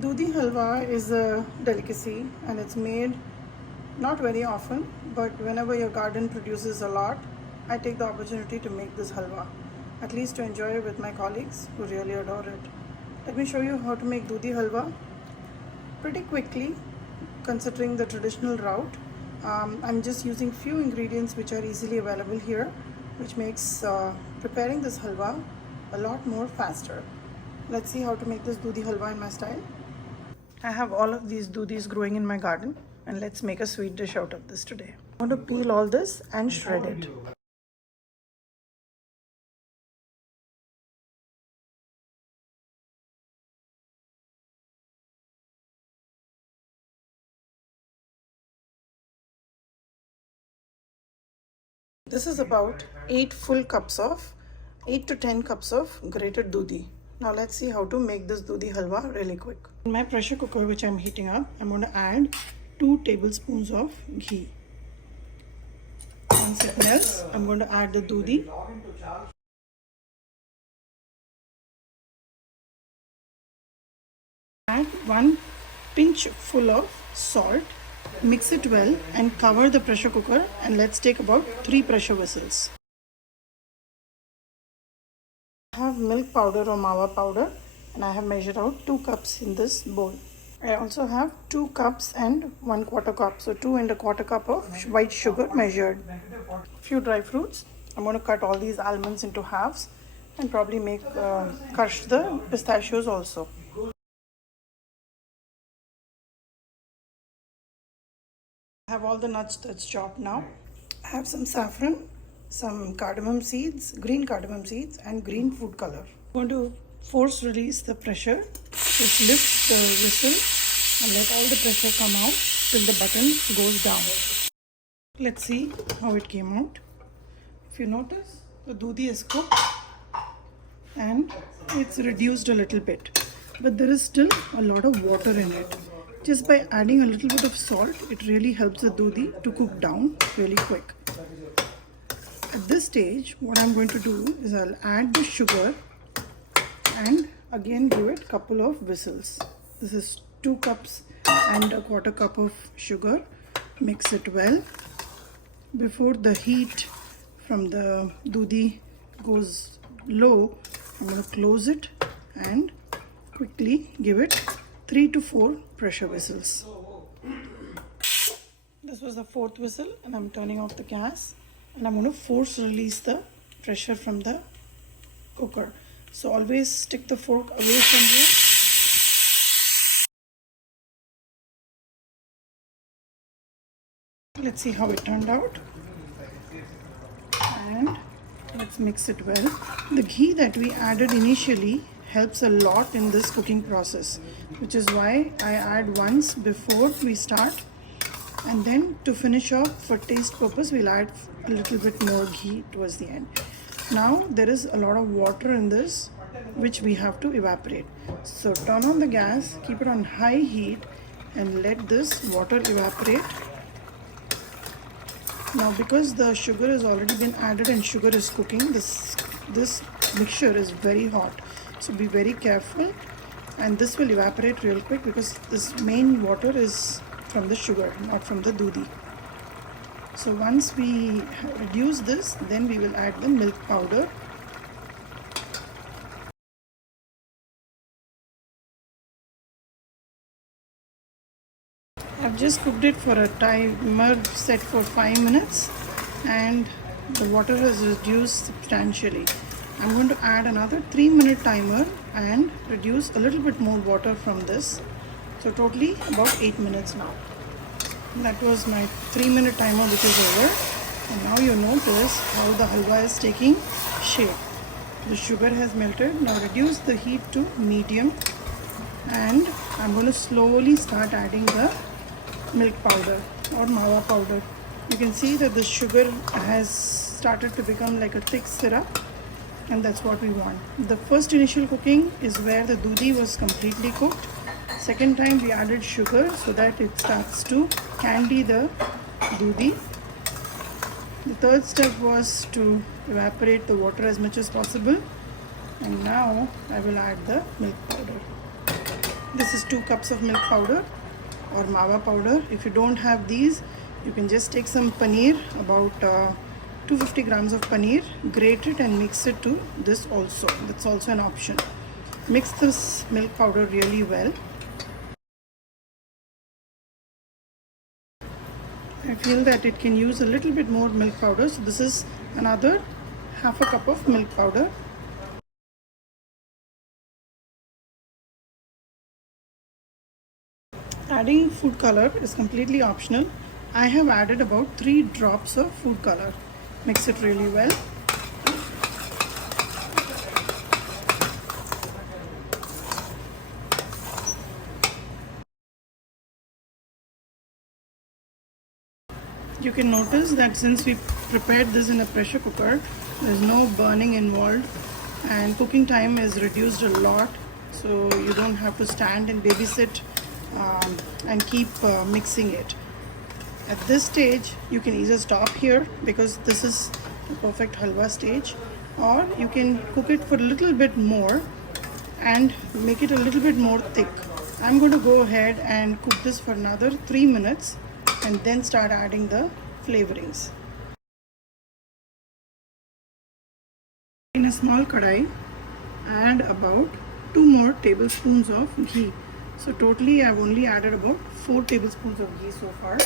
Dudhi Halwa is a delicacy and it's made not very often, but whenever your garden produces a lot, I take the opportunity to make this halwa, at least to enjoy it with my colleagues who really adore it. Let me show you how to make Dudhi Halwa pretty quickly, considering the traditional route. I'm just using few ingredients which are easily available here, which makes preparing this halwa a lot more faster. Let's see how to make this Dudhi Halwa in my style. I have all of these dudhis growing in my garden, and let's make a sweet dish out of this today. I'm going to peel all this and shred it. This is about 8 to 10 cups of grated dudhi. Now let's see how to make this dudhi halwa really quick. In my pressure cooker which I'm heating up, I'm going to add 2 tablespoons of ghee. Once it melts, I'm going to add the dudhi. Add 1 pinch full of salt. Mix it well and cover the pressure cooker, and let's take about 3 pressure whistles. I have milk powder or mawa powder, and I have measured out 2 cups in this bowl. I also have 2 cups and 1/4 cup, so 2 and a quarter cup of white sugar measured. Few dry fruits. I'm going to cut all these almonds into halves and probably crush the pistachios also. I have all the nuts that's chopped now. I have some saffron, some cardamom seeds, green cardamom seeds, and green food color. I'm going to force release the pressure. Just lift the whistle and let all the pressure come out till the button goes down. Let's see how it came out. If you notice, the dudhi is cooked and it's reduced a little bit, but there is still a lot of water in it. Just by adding a little bit of salt, it really helps the dudhi to cook down really quick. At this stage, what I'm going to do is I'll add the sugar and again give it a couple of whistles. This is 2 cups and a quarter cup of sugar. Mix it well. Before the heat from the dudhi goes low, I'm going to close it and quickly give it 3 to 4 pressure whistles. This was the 4th whistle, and I'm turning off the gas, and I'm going to force release the pressure from the cooker. So always stick the fork away from you. Let's see how it turned out, and let's mix it well. The ghee that we added initially helps a lot in this cooking process, which is why I add once before we start, and then to finish off for taste purpose we'll add a little bit more ghee towards the end. Now there is a lot of water in this which we have to evaporate, so turn on the gas, keep it on high heat, and let this water evaporate. Now because the sugar has already been added and sugar is cooking, this mixture is very hot, so be very careful, and this will evaporate real quick because this main water is from the sugar, not from the dudhi. So once we reduce this, then we will add the milk powder. I've just cooked it for a timer set for 5 minutes, and the water has reduced substantially. I'm going to add another 3-minute timer and reduce a little bit more water from this. So totally about 8 minutes now. That was my 3-minute timer, which is over. And now you notice how the halwa is taking shape. The sugar has melted. Now reduce the heat to medium, and I'm going to slowly start adding the milk powder or mawa powder. You can see that the sugar has started to become like a thick syrup, and that's what we want. The first initial cooking is where the dudhi was completely cooked. Second time we added sugar so that it starts to candy the dudhi. The third step was to evaporate the water as much as possible, and now I will add the milk powder. This is 2 cups of milk powder or mawa powder. If you don't have these, you can just take some paneer, about 250 grams of paneer, grate it and mix it to this also. That's also an option. Mix this milk powder really well. I feel that it can use a little bit more milk powder, so this is another half a cup of milk powder. Adding food color is completely optional. I have added about 3 drops of food color. Mix it really well. You can notice that since we prepared this in a pressure cooker, there's no burning involved and cooking time is reduced a lot, so you don't have to stand and babysit and keep mixing it. At this stage, you can either stop here because this is the perfect halwa stage, or you can cook it for a little bit more and make it a little bit more thick. I'm going to go ahead and cook this for another 3 minutes and then start adding the flavorings. In a small kadai, add about 2 more tablespoons of ghee. So totally I've only added about 4 tablespoons of ghee so far.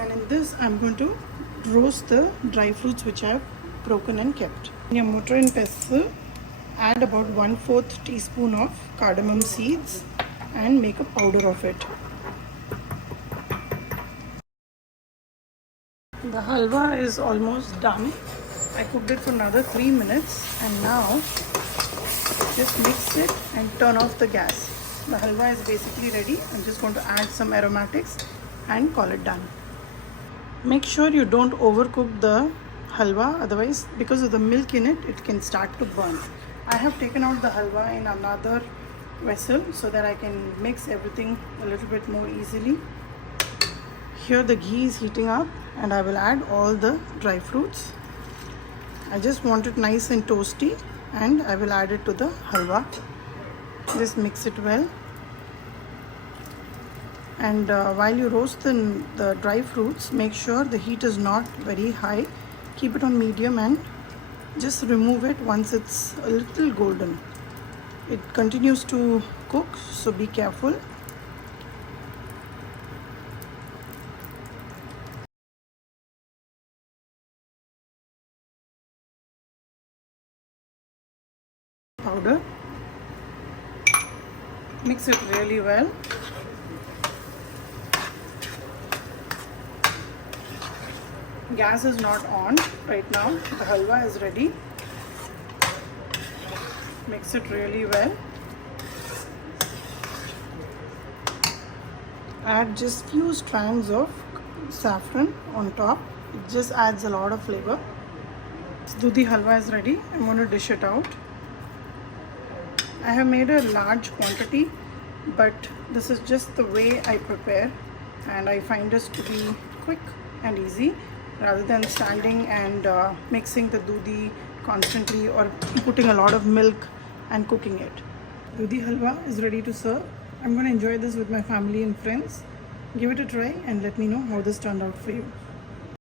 And in this I'm going to roast the dry fruits which I've broken and kept. In a mortar and pestle, add about 1/4 teaspoon of cardamom seeds and make a powder of it. The halwa is almost done. I cooked it for another 3 minutes and now just mix it and turn off the gas. The halwa is basically ready. I'm just going to add some aromatics and call it done. Make sure you don't overcook the halwa, otherwise because of the milk in it, it can start to burn. I have taken out the halwa in another vessel so that I can mix everything a little bit more easily. Here the ghee is heating up and I will add all the dry fruits. I just want it nice and toasty and I will add it to the halwa. Just mix it well. And while you roast the dry fruits, make sure the heat is not very high. Keep it on medium and just remove it once it's a little golden. It continues to cook, so be careful. Powder. Mix it really well. Gas is not on right now. The halwa is ready. Mix it really well. Add just few strands of saffron on top. It just adds a lot of flavor. Dudhi halwa is ready. I'm going to dish it out. I have made a large quantity, but this is just the way I prepare, and I find this to be quick and easy rather than standing and mixing the dudhi constantly or putting a lot of milk and cooking it. Dudhi halwa is ready to serve. I'm going to enjoy this with my family and friends. Give it a try and let me know how this turned out for you.